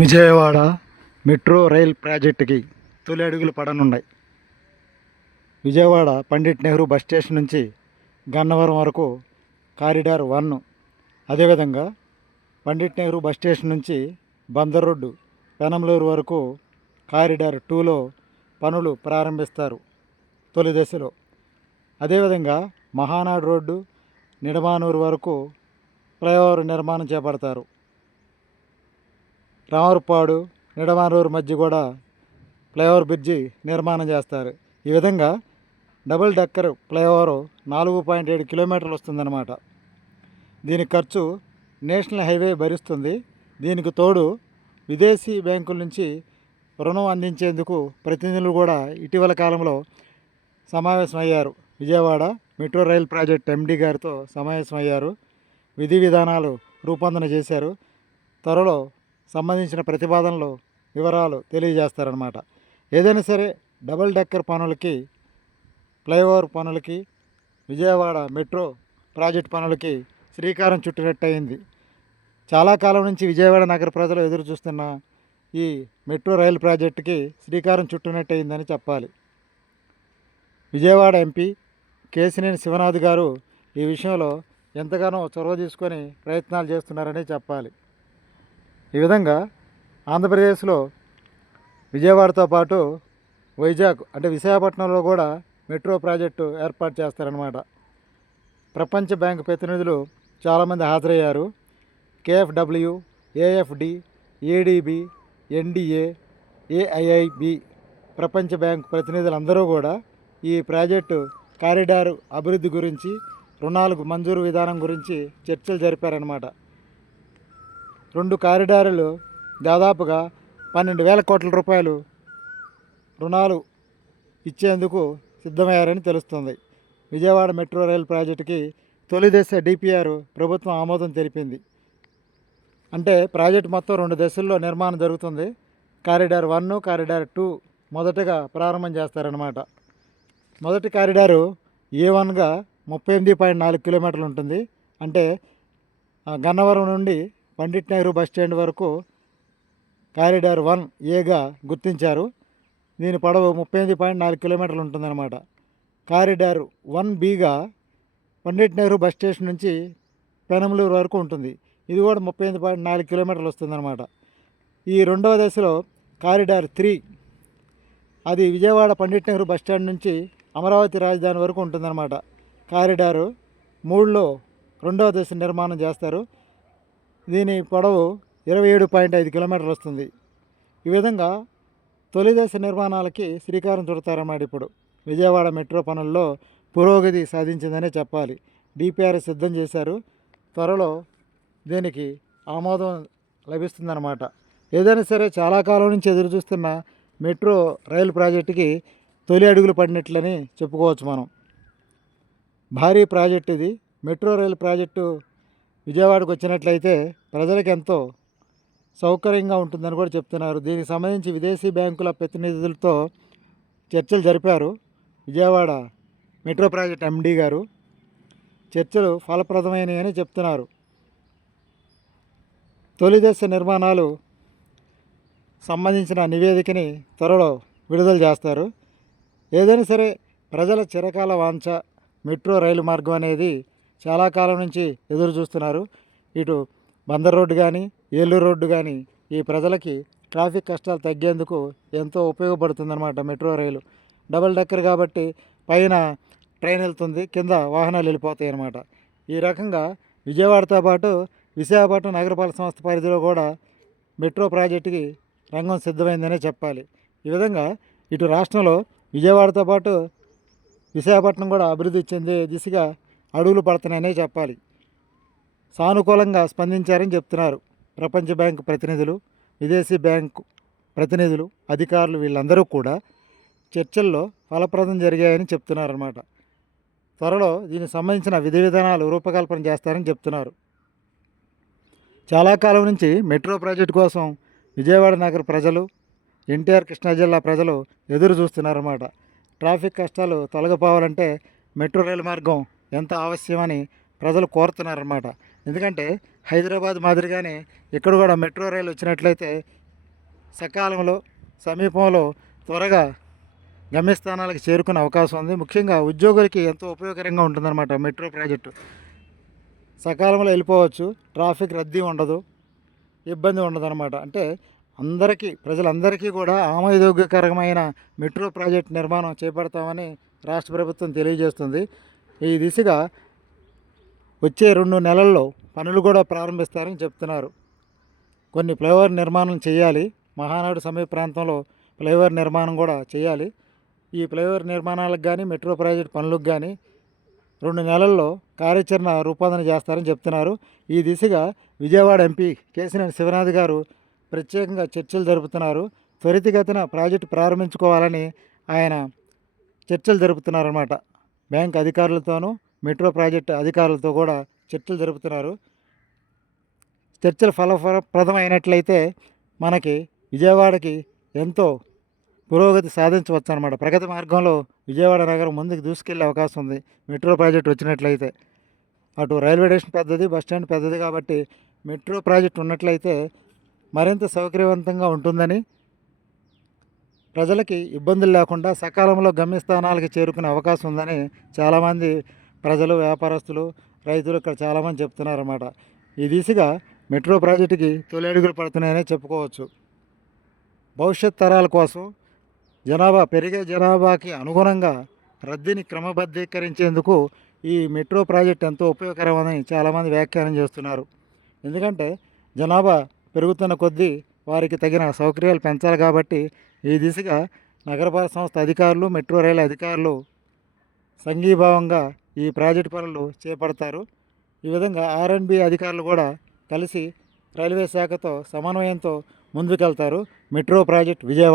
Vijayawada metro rail ప్రాజెక్టుకి తొలి అడుగులు పడనున్నాయి. విజయవాడ పండిట్ నెహ్రూ బస్ స్టేషన్ నుంచి గన్నవరం వరకు కారిడార్ వన్. అదేవిధంగా పండిట్ నెహ్రూ బస్ స్టేషన్ నుంచి బందర్ రోడ్డు పెనంలూరు వరకు కారిడార్ టూలో పనులు ప్రారంభిస్తారు తొలి దశలో. అదేవిధంగా మహానాడు రోడ్డు నిడమానూరు వరకు ఫ్లైఓవర్ నిర్మాణం చేపడతారు. రామరపాడు నిడమానూరు మధ్య కూడా ఫ్లైఓవర్ బ్రిడ్జి నిర్మాణం చేస్తారు. ఈ విధంగా డబుల్ డెక్కర్ ఫ్లైఓవర్ నాలుగు పాయింట్ ఏడు కిలోమీటర్లు వస్తుందన్నమాట. దీని ఖర్చు నేషనల్ హైవే భరిస్తుంది. దీనికి తోడు విదేశీ బ్యాంకుల నుంచి రుణం అందించేందుకు ప్రతినిధులు కూడా ఇటీవల కాలంలో సమావేశమయ్యారు. Vijayawada metro rail project MD గారితో సమావేశమయ్యారు. విధి విధానాలు రూపొందన చేశారు. త్వరలో సంబంధించిన ప్రతిపాదనలు వివరాలు తెలియజేస్తారనమాట ఏదైనా సరే డబుల్ డెక్కర్ పనులకి ఫ్లైఓవర్ పనులకి విజయవాడ మెట్రో ప్రాజెక్ట్ పనులకి శ్రీకారం చుట్టినట్టయింది. చాలా కాలం నుంచి విజయవాడ నగర ప్రజలు ఎదురు చూస్తున్న ఈ మెట్రో రైలు ప్రాజెక్టుకి శ్రీకారం చుట్టినట్టయిందని చెప్పాలి. విజయవాడ ఎంపీ కేసినేని శివనాథ్ గారు ఈ విషయంలో ఎంతగానో చొరవ తీసుకొని ప్రయత్నాలు చేస్తున్నారని చెప్పాలి. ఈ విధంగా ఆంధ్రప్రదేశ్లో విజయవాడతో పాటు వైజాగ్ అంటే విశాఖపట్నంలో కూడా మెట్రో ప్రాజెక్టు ఏర్పాటు చేస్తారనమాట ప్రపంచ బ్యాంకు ప్రతినిధులు చాలామంది హాజరయ్యారు. కేఎఫ్డబ్ల్యూ ఏఎఫ్డి ఏడిబి ఎన్డిఏ ఏఐఐబి ప్రపంచ బ్యాంకు ప్రతినిధులందరూ కూడా ఈ ప్రాజెక్టు కారిడార్ అభివృద్ధి గురించి రుణాలకు మంజూరు విధానం గురించి చర్చలు జరిపారనమాట రెండు కారిడార్లు దాదాపుగా పన్నెండు వేల కోట్ల రూపాయలు రుణాలు ఇచ్చేందుకు సిద్ధమయ్యారని తెలుస్తుంది. విజయవాడ మెట్రో రైల్ ప్రాజెక్టుకి తొలి దశ డిపిఆర్ ప్రభుత్వం ఆమోదం తెలిపింది. అంటే ప్రాజెక్టు మొత్తం రెండు దశల్లో నిర్మాణం జరుగుతుంది. కారిడార్ వన్ కారిడార్ టూ మొదటగా ప్రారంభం చేస్తారనమాట మొదటి కారిడారు ఏ వన్గా ముప్పై ఎనిమిది పాయింట్ నాలుగు కిలోమీటర్లు ఉంటుంది. అంటే గన్నవరం నుండి పండిట్ నెహ్రూ బస్ స్టాండ్ వరకు కారిడార్ వన్ ఏగా గుర్తించారు. దీని పొడవు ముప్పై ఎనిమిది పాయింట్ నాలుగు కిలోమీటర్లు ఉంటుందన్నమాట. కారిడార్ వన్ బీగా పండిట్ నెహ్రూ బస్ స్టేషన్ నుంచి పెనమలూరు వరకు ఉంటుంది. ఇది కూడా ముప్పై ఎనిమిది పాయింట్ నాలుగు కిలోమీటర్లు వస్తుందన్నమాట. ఈ రెండవ దశలో కారిడార్ త్రీ అది విజయవాడ పండిట్ నెహ్రూ బస్ స్టాండ్ నుంచి అమరావతి రాజధాని వరకు ఉంటుందన్నమాట. కారిడారు మూడులో రెండవ దశ నిర్మాణం చేస్తారు. దీని పొడవు ఇరవై ఏడు పాయింట్ ఐదు కిలోమీటర్లు వస్తుంది. ఈ విధంగా తొలి దశ నిర్మాణాలకి శ్రీకారం చుడతారన్నమాట ఇప్పుడు. విజయవాడ మెట్రో పనుల్లో పురోగతి సాధించిందనే చెప్పాలి. డిపిఆర్ సిద్ధం చేశారు. త్వరలో దీనికి ఆమోదం లభిస్తుందన్నమాట. ఏదైనా సరే చాలా కాలం నుంచి ఎదురు చూస్తున్న మెట్రో రైలు ప్రాజెక్టుకి తొలి అడుగులు పడినట్లని చెప్పుకోవచ్చు మనం. భారీ ప్రాజెక్ట్ ఇది. మెట్రో రైలు ప్రాజెక్టు విజయవాడకు వచ్చినట్లయితే ప్రజలకు ఎంతో సౌకర్యంగా ఉంటుందని కూడా చెప్తున్నారు. దీనికి సంబంధించి విదేశీ బ్యాంకుల ప్రతినిధులతో చర్చలు జరిపారు విజయవాడ మెట్రో ప్రాజెక్ట్ ఎండీ గారు. చర్చలు ఫలప్రదమైనవి అని చెప్తున్నారు. తొలి దశ నిర్మాణాలు సంబంధించిన నివేదికని త్వరలో విడుదల చేస్తారు. ఏదైనా సరే ప్రజల చిరకాల వాంఛ మెట్రో రైలు మార్గం అనేది చాలా కాలం నుంచి ఎదురు చూస్తున్నారు. ఇటు బందర్ రోడ్డు కానీ ఏలూరు రోడ్డు కానీ ఈ ప్రజలకి ట్రాఫిక్ కష్టాలు తగ్గేందుకు ఎంతో ఉపయోగపడుతుందన్నమాట మెట్రో రైలు. డబుల్ డెక్కర్ కాబట్టి పైన ట్రైన్ వెళ్తుంది కింద వాహనాలు వెళ్ళిపోతాయి అన్నమాట. ఈ రకంగా విజయవాడతో పాటు విశాఖపట్నం నగరపాలక సంస్థ పరిధిలో కూడా మెట్రో ప్రాజెక్టుకి రంగం సిద్ధమైందనే చెప్పాలి. ఈ విధంగా ఇటు రాష్ట్రంలో విజయవాడతో పాటు విశాఖపట్నం కూడా అభివృద్ధి చెందే దిశగా అడుగులు పడుతున్నాయనే చెప్పాలి. సానుకూలంగా స్పందించారని చెప్తున్నారు ప్రపంచ బ్యాంకు ప్రతినిధులు విదేశీ బ్యాంకు ప్రతినిధులు అధికారులు వీళ్ళందరూ కూడా చర్చల్లో ఫలప్రదం జరిగాయని చెప్తున్నారన్నమాట. త్వరలో దీనికి సంబంధించిన విధి విధానాలు రూపకల్పన చేస్తారని చెప్తున్నారు. చాలా కాలం నుంచి మెట్రో ప్రాజెక్టు కోసం విజయవాడ నగర ప్రజలు ఎన్టీఆర్ కృష్ణా జిల్లా ప్రజలు ఎదురు చూస్తున్నారన్నమాట. ట్రాఫిక్ కష్టాలు తొలగిపోవాలంటే మెట్రో రైలు మార్గం ఎంత ఆవశ్యమని ప్రజలు కోరుతున్నారన్నమాట. ఎందుకంటే హైదరాబాద్ మాదిరిగానే ఇక్కడ కూడా మెట్రో రైలు వచ్చినట్లయితే సకాలంలో సమీపంలో త్వరగా గమ్యస్థానాలకు చేరుకునే అవకాశం ఉంది. ముఖ్యంగా ఉద్యోగులకి ఎంతో ఉపయోగకరంగా ఉంటుందన్నమాట మెట్రో ప్రాజెక్టు. సకాలంలో వెళ్ళిపోవచ్చు ట్రాఫిక్ రద్దీ ఉండదు ఇబ్బంది ఉండదన్నమాట. అంటే అందరికీ ప్రజలందరికీ కూడా ఆమోదయోగ్యకరమైన మెట్రో ప్రాజెక్ట్ నిర్మాణం చేపడతామని రాష్ట్ర ప్రభుత్వం తెలియజేస్తుంది. ఈ దిశగా వచ్చే రెండు నెలల్లో పనులు కూడా ప్రారంభిస్తారని చెప్తున్నారు. కొన్ని ఫ్లైఓవర్ నిర్మాణం చేయాలి. మహానాడు సమీప ప్రాంతంలో ఫ్లైఓవర్ నిర్మాణం కూడా చేయాలి. ఈ ఫ్లైఓవర్ నిర్మాణాలకు కానీ మెట్రో ప్రాజెక్ట్ పనులకు కానీ రెండు నెలల్లో కార్యాచరణ రూపొందన చేస్తారని చెప్తున్నారు. ఈ దిశగా విజయవాడ ఎంపీ కేసినేని శివనాథ్ గారు ప్రత్యేకంగా చర్చలు జరుపుతున్నారు. త్వరితగతిన ప్రాజెక్టు ప్రారంభించుకోవాలని ఆయన చర్చలు జరుపుతున్నారన్నమాట. బ్యాంక్ అధికారులతోనూ మెట్రో ప్రాజెక్టు అధికారులతో కూడా చర్చలు జరుపుతున్నారు. చర్చలు ఫలప్రదమైనట్లయితే మనకి విజయవాడకి ఎంతో పురోగతి సాధించవచ్చు అనమాట ప్రగతి మార్గంలో విజయవాడ నగరం ముందుకు దూసుకెళ్ళే అవకాశం ఉంది. మెట్రో ప్రాజెక్ట్ వచ్చినట్లయితే. అటు రైల్వే స్టేషన్ పెద్దది బస్ స్టాండ్ పెద్దది కాబట్టి మెట్రో ప్రాజెక్ట్ ఉన్నట్లయితే మరింత సౌకర్యవంతంగా ఉంటుందని ప్రజలకి ఇబ్బందులు లేకుండా సకాలంలో గమ్యస్థానాలకు చేరుకునే అవకాశం ఉందని చాలామంది ప్రజలు వ్యాపారస్తులు రైతులు ఇక్కడ చాలామంది చెప్తున్నారన్నమాట. ఈ దిశగా మెట్రో ప్రాజెక్టుకి తొలి అడుగులు పడుతున్నాయని చెప్పుకోవచ్చు. భవిష్యత్ తరాల కోసం జనాభా పెరిగే జనాభాకి అనుగుణంగా రద్దీని క్రమబద్ధీకరించేందుకు ఈ మెట్రో ప్రాజెక్ట్ ఎంతో ఉపయోగకరమని చాలామంది వ్యాఖ్యానం చేస్తున్నారు. ఎందుకంటే జనాభా పెరుగుతున్న కొద్దీ వారికి తగిన సౌకర్యాలు పెంచాలి కాబట్టి ఈ దిశగా నగరపాలక సంస్థ అధికారులు మెట్రో రైలు అధికారులు సంఘీభావంగా ఈ ప్రాజెక్టు పనులు చేపడతారు. ఈ విధంగా ఆర్ఎన్బి అధికారులు కూడా కలిసి రైల్వే శాఖతో సమన్వయంతో ముందుకెళ్తారు. Metro project Vijayawada.